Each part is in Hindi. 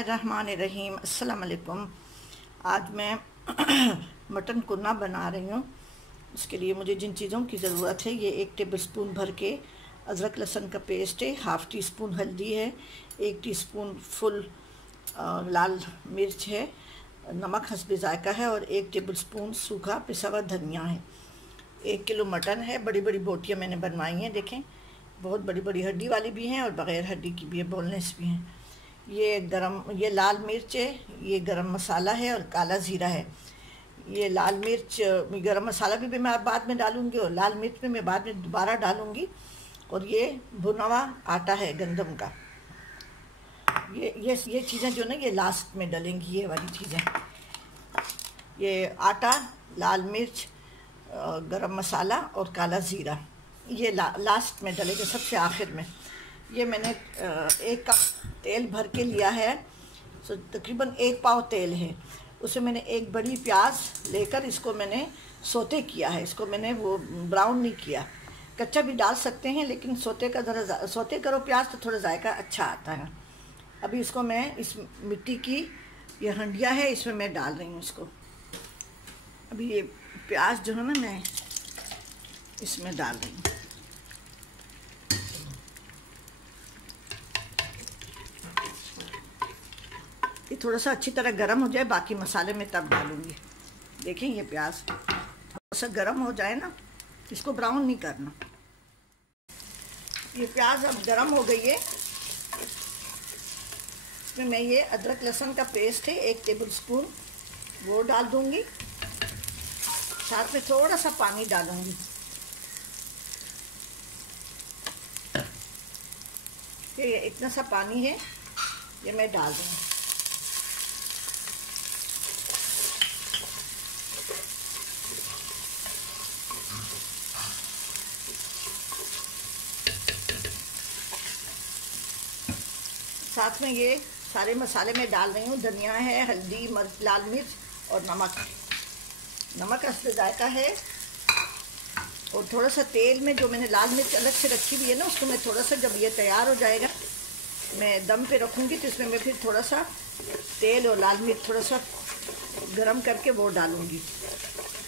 रहमानिर्रहीम। अस्सलाम वालेकुम। आज मैं मटन कुर्मा बना रही हूँ। उसके लिए मुझे जिन चीज़ों की ज़रूरत है, ये 1 टेबलस्पून भर के अदरक लहसुन का पेस्ट है, हाफ़ टी स्पून हल्दी है, 1 टीस्पून फुल लाल मिर्च है, नमक हस्बे ज़ायका है और 1 टेबलस्पून सूखा पिसा हुआ धनिया है। 1 किलो मटन है। बड़ी बड़ी बोटियाँ मैंने बनवाई हैं, देखें, बहुत बड़ी बड़ी हड्डी वाली भी हैं और बग़ैर हड्डी की भी है, बोनलेस भी हैं। ये लाल मिर्च है, ये गरम मसाला है और काला ज़ीरा है। ये लाल मिर्च, गरम मसाला भी मैं बाद में डालूँगी और लाल मिर्च भी मैं बाद में दोबारा डालूँगी। और ये भुना हुआ आटा है गंदम का। ये चीज़ें जो ना, ये लास्ट में डलेंगी, ये वाली चीज़ें। ये आटा, लाल मिर्च, गरम मसाला और काला ज़ीरा, ये लास्ट में डलेगा, सबसे आखिर में। ये मैंने 1 कप तेल भर के लिया है, तो तकरीबन 1 पाव तेल है। उसमें मैंने 1 बड़ी प्याज लेकर इसको मैंने सोते किया है। इसको मैंने वो ब्राउन नहीं किया, कच्चा भी डाल सकते हैं, लेकिन सोते करो प्याज तो थोड़ा जायका अच्छा आता है। अभी इसको मैं इस मिट्टी की ये हंडिया है, इसमें मैं डाल रही हूँ इसको। अभी ये प्याज जो है ना, मैं इसमें डाल रही हूँ। ये थोड़ा सा अच्छी तरह गर्म हो जाए, बाकी मसाले में तब डालूँगी। देखें, ये प्याज थोड़ा सा गर्म हो जाए ना, इसको ब्राउन नहीं करना। ये प्याज अब गर्म हो गई है। इसमें मैं ये अदरक लहसुन का पेस्ट है 1 टेबलस्पून, वो डाल दूँगी। साथ में थोड़ा सा पानी डालूँगी। ये इतना सा पानी है, ये मैं डाल दूँगी। साथ में ये सारे मसाले मैं डाल रही हूँ। धनिया है, हल्दी, लाल मिर्च और नमक हस्बे ज़ायका है। और थोड़ा सा तेल में जो मैंने लाल मिर्च अलग से रखी हुई है ना, उसको मैं थोड़ा सा, जब ये तैयार हो जाएगा, मैं दम पे रखूँगी, तो इसमें मैं फिर थोड़ा सा तेल और लाल मिर्च थोड़ा सा गरम करके वो डालूँगी।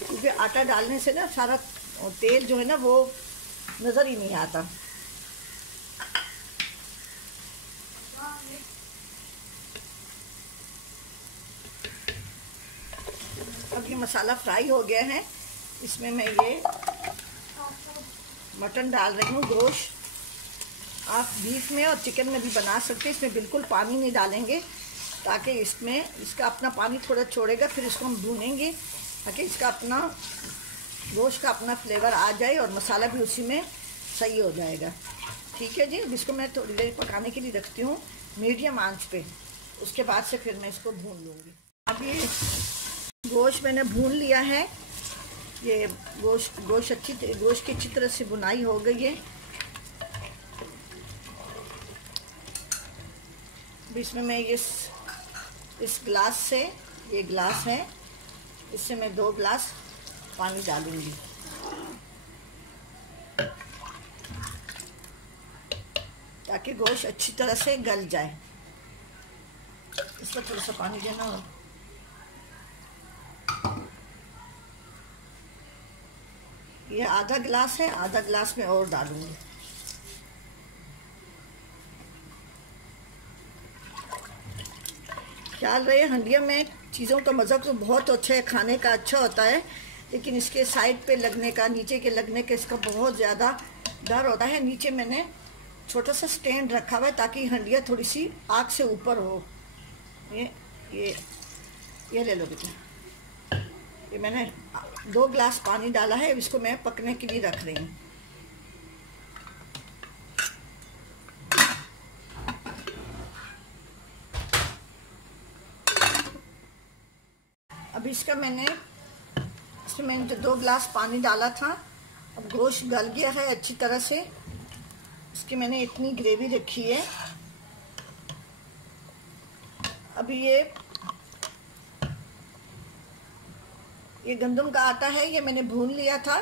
क्योंकि आटा डालने से ना सारा तेल जो है ना, वो नज़र ही नहीं आता। अब ये मसाला फ्राई हो गया है। इसमें मैं ये मटन डाल रही हूँ। गोश्त आप बीफ में और चिकन में भी बना सकते हैं। इसमें बिल्कुल पानी नहीं डालेंगे, ताकि इसका अपना पानी थोड़ा छोड़ेगा। फिर इसको हम भूनेंगे ताकि इसका अपना गोश्त का अपना फ्लेवर आ जाए और मसाला भी उसी में सही हो जाएगा। ठीक है जी। इसको मैं थोड़ी देर पकाने के लिए रखती हूँ मीडियम आंच पे। उसके बाद से फिर मैं इसको भून लूँगी। अब ये गोश्त मैंने भून लिया है। ये गोश्त की अच्छी तरह से बुनाई हो गई है। इसमें मैं इस गिलास से, ये गिलास है, इससे मैं 2 गिलास पानी डालूंगी। ताकि गोश्त अच्छी तरह से गल जाए। इसमें थोड़ा सा पानी देना हो। ये आधा गिलास है, आधा गिलास में और डालूंगी। ख्याल रहे, हंडिया में चीज़ों का मज़ा तो बहुत अच्छा है, खाने का अच्छा होता है, लेकिन इसके साइड पे लगने का, नीचे के लगने का इसका बहुत ज़्यादा डर होता है। नीचे मैंने छोटा सा स्टैंड रखा हुआ है, ताकि हंडिया थोड़ी सी आग से ऊपर हो। ये ले लो बेटा। ये मैंने 2 गिलास पानी डाला है। इसको मैं पकने के लिए रख रही हूँ। अब इसमें मैंने 2 गिलास पानी डाला था। अब गोश्त गल गया है अच्छी तरह से। इसकी मैंने इतनी ग्रेवी रखी है। अभी ये गंदम का आटा है, ये मैंने भून लिया था।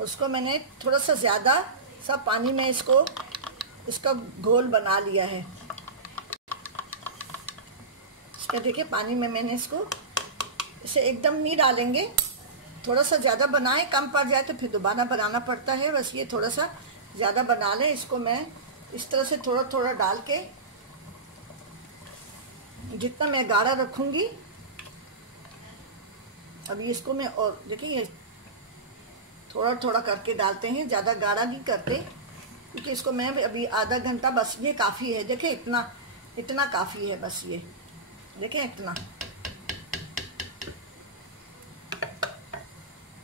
उसको मैंने थोड़ा सा ज़्यादा सब पानी में इसका घोल बना लिया है। ये देखिए पानी में मैंने इसको, इसे एकदम नहीं डालेंगे, थोड़ा सा ज़्यादा बनाएं, कम पड़ जाए तो फिर दोबारा बनाना पड़ता है। बस ये थोड़ा सा ज़्यादा बना लें। इसको मैं इस तरह से थोड़ा थोड़ा डाल के, जितना मैं गाढ़ा रखूँगी, अभी इसको मैं, और देखिए ये थोड़ा थोड़ा करके डालते हैं, ज़्यादा गाढ़ा नहीं करते, क्योंकि इसको मैं अभी आधा घंटा, बस ये काफ़ी है। देखिए इतना इतना काफ़ी है, बस ये देखें इतना।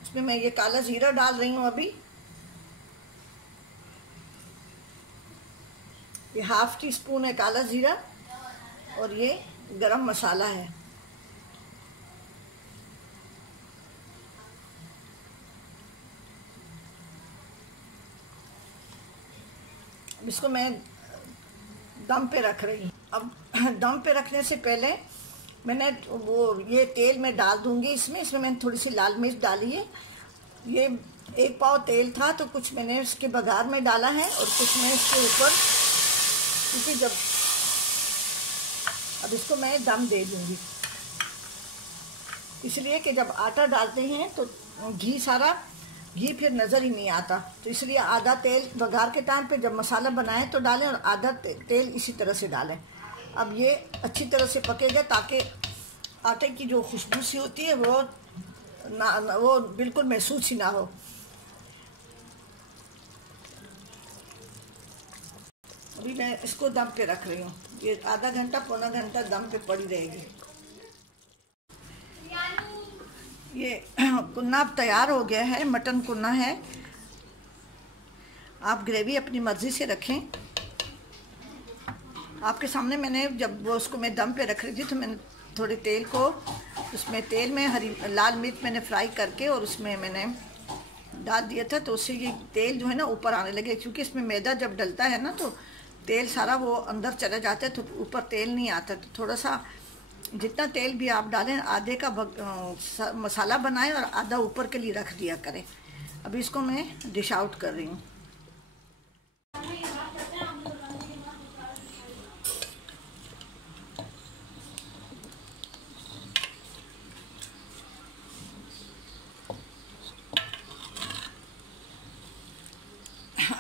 इसमें मैं ये काला जीरा डाल रही हूँ अभी, ये 1/2 टीस्पून है काला जीरा, और ये गरम मसाला है। अब इसको मैं दम पे रख रही हूँ। अब दम पे रखने से पहले मैंने वो ये तेल में डाल दूंगी इसमें मैंने थोड़ी सी लाल मिर्च डाली है। ये 1 पाव तेल था, तो कुछ मैंने इसके बघार में डाला है और कुछ मैं इसके ऊपर, क्योंकि जब अब इसको मैं दम दे दूंगी, इसलिए कि जब आटा डालते हैं तो घी फिर नज़र ही नहीं आता, तो इसलिए आधा तेल बघार के टाइम पे जब मसाला बनाएं तो डालें, और आधा तेल इसी तरह से डालें। अब ये अच्छी तरह से पकेगा, ताकि आटे की जो खुशबू सी होती है वो बिल्कुल महसूस ही ना हो। अभी मैं इसको दम पे रख रही हूँ, ये आधा घंटा पौना घंटा दम पे पड़ी रहेगी। ये कुन्ना तैयार हो गया है, मटन कुन्ना है। आप ग्रेवी अपनी मर्ज़ी से रखें। आपके सामने मैंने जब वो उसको मैं दम पे रख रही थी, तो मैंने थोड़े तेल को, उसमें तेल में लाल मिर्च मैंने फ्राई करके और उसमें मैंने डाल दिया था, तो उससे ये तेल जो है ना ऊपर आने लगे, क्योंकि इसमें मैदा जब डलता है ना तो तेल सारा वो अंदर चला जाता है, तो ऊपर तेल नहीं आता। तो थोड़ा सा जितना तेल भी आप डालें, आधे का मसाला बनाएं और आधा ऊपर के लिए रख दिया करें। अभी इसको मैं डिश आउट कर रही हूँ।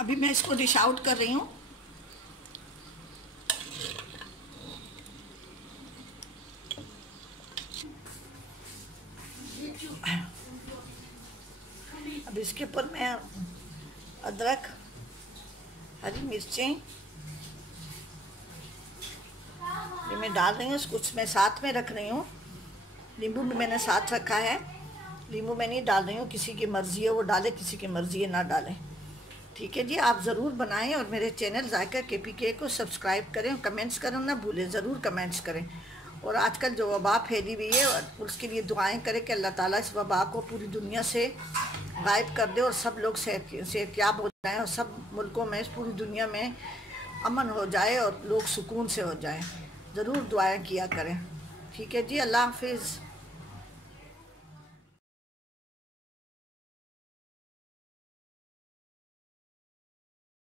अभी मैं इसको डिश आउट कर रही हूँ। अब इसके ऊपर मैं अदरक, हरी मिर्चें ये मैं डाल रही हूँ, कुछ मैं साथ में रख रही हूँ। नींबू भी मैंने साथ रखा है, नींबू मैं नहीं डाल रही हूँ, किसी की मर्ज़ी है वो डाले, किसी की मर्ज़ी है ना डालें। ठीक है जी, आप ज़रूर बनाएं और मेरे चैनल जायका KPK को सब्सक्राइब करें, और कमेंट्स करना ना भूलें, ज़रूर कमेंट्स करें। और आजकल जो वबा फैली हुई है, उसके लिए दुआएं करें कि अल्लाह ताला इस वबा को पूरी दुनिया से गायब कर दे, और सब लोग सेहतयाब हो जाएं, और सब मुल्कों में, पूरी दुनिया में अमन हो जाए और लोग सुकून से हो जाएं। ज़रूर दुआएं किया करें। ठीक है जी, अल्लाह हाफिज़।